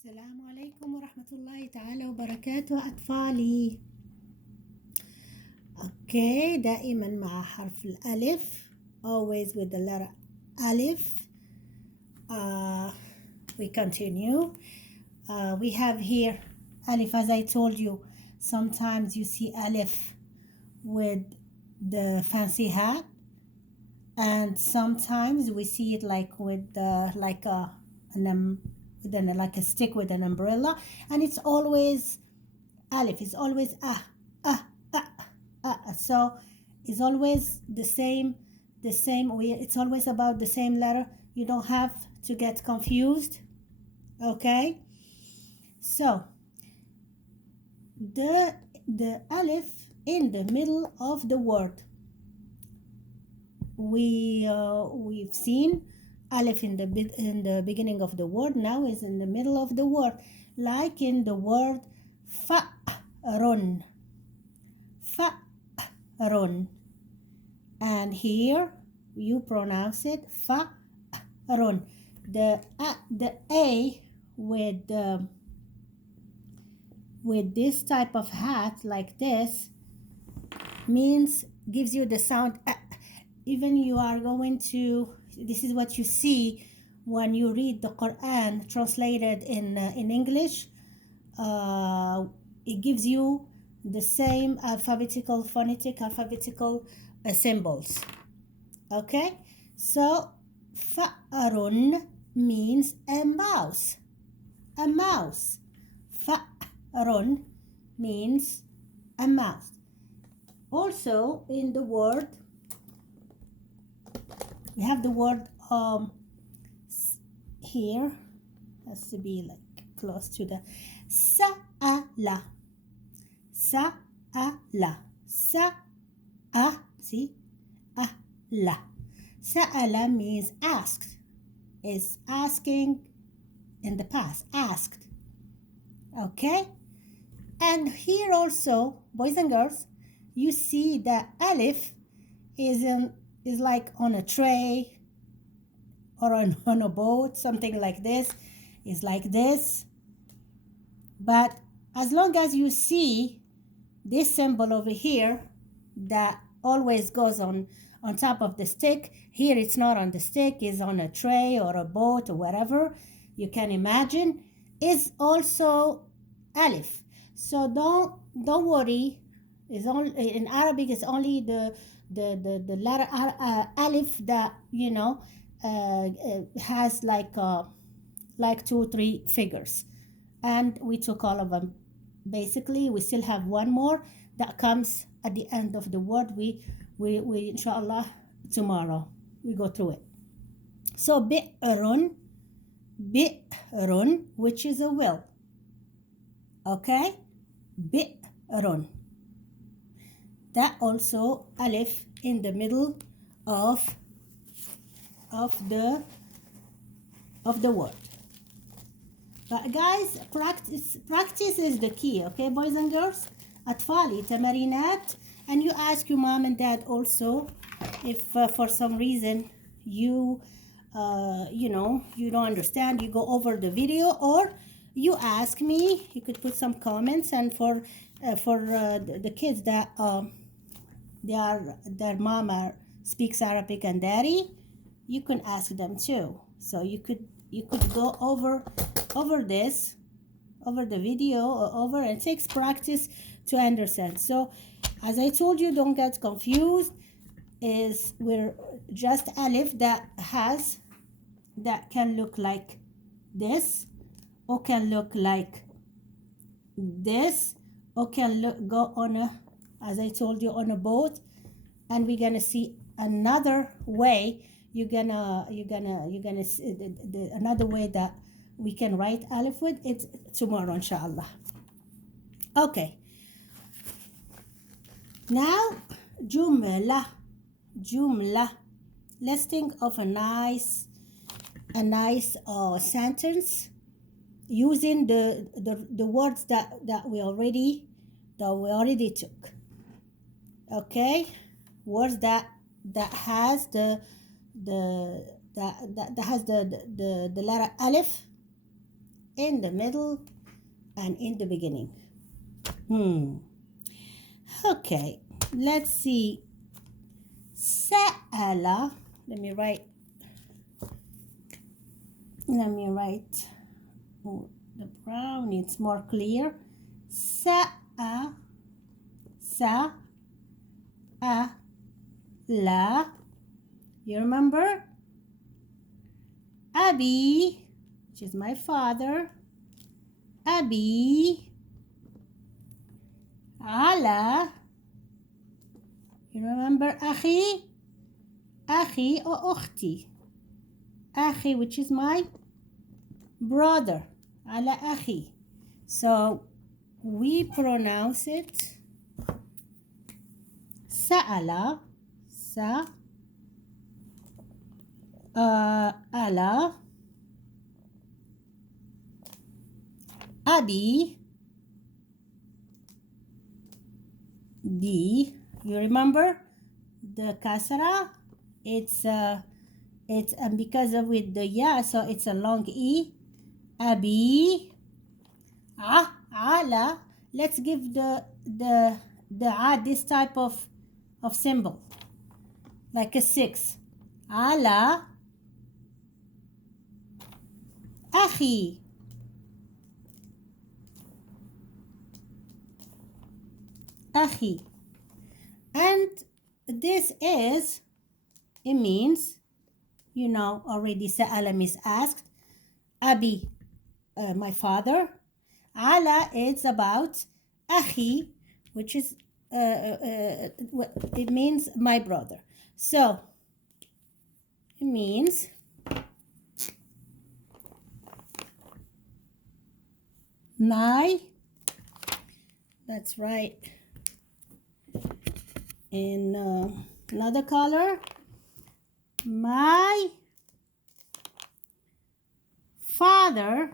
السلام عليكم ورحمة الله تعالى وبركاته أطفالي. أوكي، دائما مع حرف الألف. Always with the letter ألف. We continue. We have here ألف. As I told you, sometimes you see ألف with the fancy hat, and sometimes we see it like with like a like a stick with an umbrella, and it's always alif. It's always so it's always the same it's always about the same letter. You don't have to get confused. Okay, so the alif in the middle of the word, we've seen Aleph in the beginning of the word. Now is in the middle of the word, like in the word fa'run. Fa'run. And here you pronounce it fa'run. The A with this type of hat like this gives you the sound. Even you are going to, this is what you see when you read the Quran translated in English. It gives you the same phonetic alphabetical symbols. Okay, so fa'run means a mouse. A mouse. Fa'run means a mouse. Also in the word, we have the word here, has to be like close to the sa'ala. Sa'ala. See? La. Sa'ala means asked. Is asking in the past. Asked. Okay? And here also, boys and girls, you see that alif is like on a tray or on a boat, something like this. Is like this. But as long as you see this symbol over here that always goes on top of the stick, here it's not on the stick, it's on a tray or a boat or whatever you can imagine, is also alif. So don't worry. Is only in Arabic, it's only the letter alif that has like 2-3 figures, and we took all of them. Basically, we still have one more that comes at the end of the word. We inshallah tomorrow we go through it. So bi'run, which is a well. Okay, bi'run. That also alif in the middle of the word. But guys, practice is the key. Okay, boys and girls. أطفالي تمارينات. And you ask your mom and dad also if for some reason you don't understand, you go over the video, or you ask me. You could put some comments, and for the kids that their mama speaks Arabic and daddy, you can ask them too. So you could go over this, over the video, or it takes practice to understand. So as I told you, don't get confused. We're just alif that can look like this, or can look like this, or can go on a, as I told you, on a boat. And we're gonna see another way. You're gonna see another way that we can write alif with it tomorrow, inshallah. Okay. Now, jumla. Let's think of a nice sentence using the words that we already took. Okay, words that has the letter alif in the middle and in the beginning. Okay, let's see. Sa'ala. Let me write the brown, it's more clear. Sa'a, la. You remember? Abi, which is my father. Abi. Ala. You remember Akhi? Akhi or Ukhti. Akhi, which is my brother. Ala Akhi. So we pronounce it Sa'ala. Ala. Abi. D. You remember the kasra? It's because of with the ya, so it's a long e. Abi. Ala. Let's give the this type of symbol, like a 6. Ala. Akhi. Akhi. And this is, it means, you know, already Sa'ala is asked. Abi, my father. Ala is about Akhi, which is, it means my brother. So, it means my, that's right, in another color, my father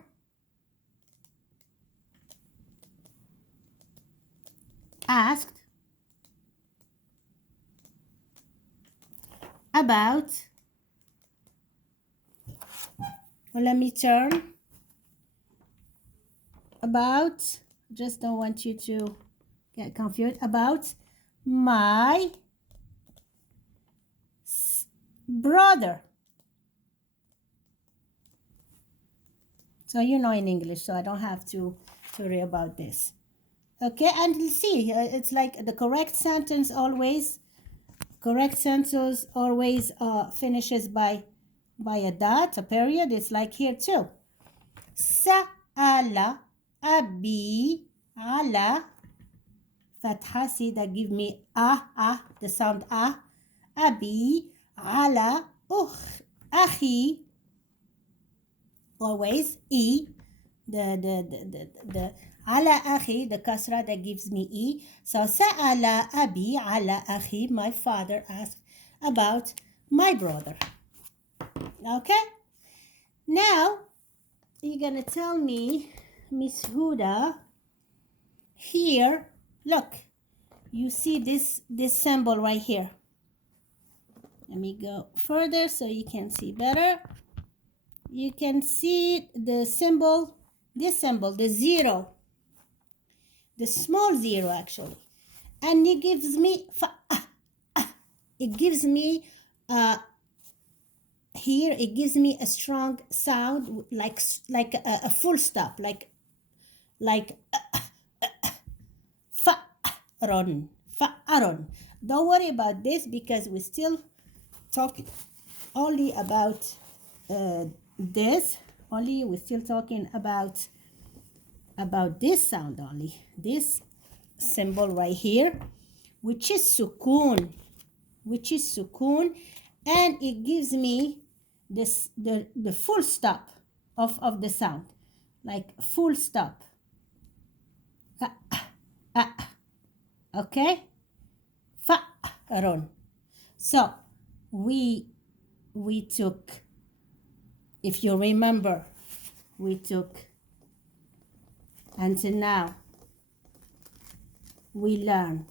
asked about, let me turn, about, just don't want you to get confused, about my brother. So you know in English, so I don't have to worry about this. Okay, and you see, it's like the correct sentence always finishes by a dot, a period. It's like here too. Sa'ala abi ala fatha. See, that give me the sound abi ala akhi. Always e, the ala akhi, the kasra, that gives me e. So sa'ala abi ala akhi, my father asked about my brother. Okay, now you're gonna tell me, Miss Huda, here, look, you see this symbol right here. Let me go further so you can see better. You can see the symbol, this symbol, the 0, the small 0 actually, and it gives me here it gives me a strong sound, like a full stop, like fa'ron. Don't worry about this because we're still talking only about this. We're still talking about this sound only, this symbol right here, which is sukoon, and it gives me this the full stop of the sound, like full stop. Okay, fa'ron. So we took, if you remember, we took, until now we learn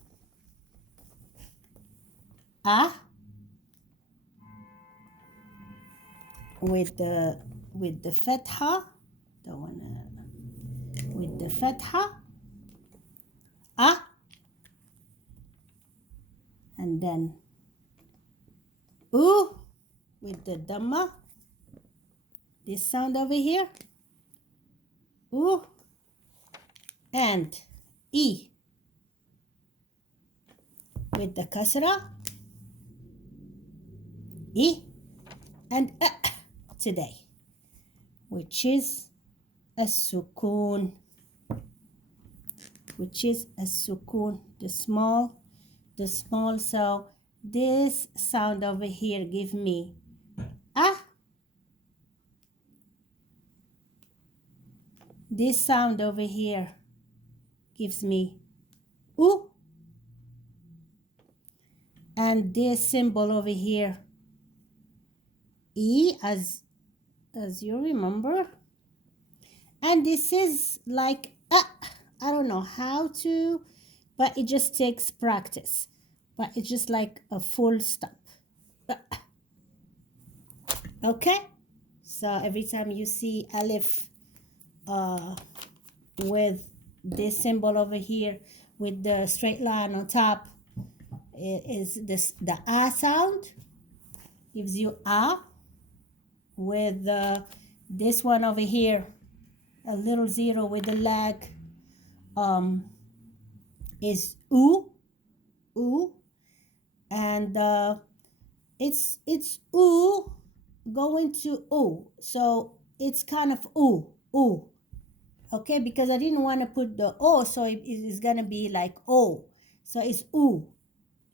with the fatha, the one with the fatha, and then with the dhamma, this sound over here, and e with the kasra, e, and today, which is السكون, the small. So this sound over here give me this sound over here gives me u, and this symbol over here e, as you remember, and this is like I don't know how to, but it just takes practice, but it's just like a full stop. Okay, so every time you see alif with this symbol over here with the straight line on top, it is this the sound gives you with this one over here, a little zero with the lag, is oo, and it's oo going to oo, so it's kind of oo. Okay, because I didn't want to put the o, so it is gonna be like o, so it's oo.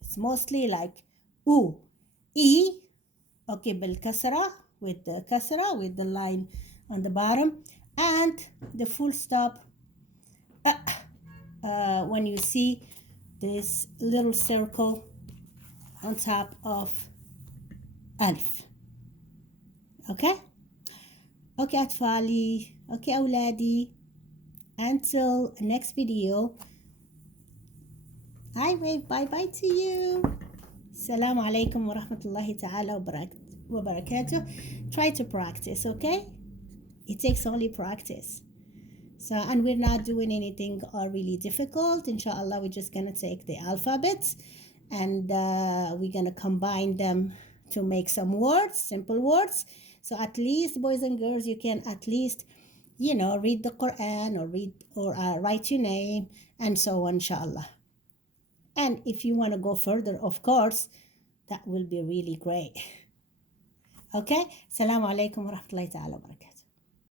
It's mostly like oo, e. Okay, bil kasra, with the line on the bottom, and the full stop when you see this little circle on top of alif. Okay أطفالي, okay أولادي, until next video, I wave bye bye to you. السلام عليكم ورحمة الله تعالى وبركاته. Try to practice, okay? It takes only practice. So, and we're not doing anything really difficult. Inshallah, we're just gonna take the alphabets and we're gonna combine them to make some words, simple words. So at least, boys and girls, you can at least, read the Quran or write your name and so on, inshallah. And if you want to go further, of course, that will be really great. Okay? Assalamu alaikum wa rahmatullahi ta'ala wa barakatuh.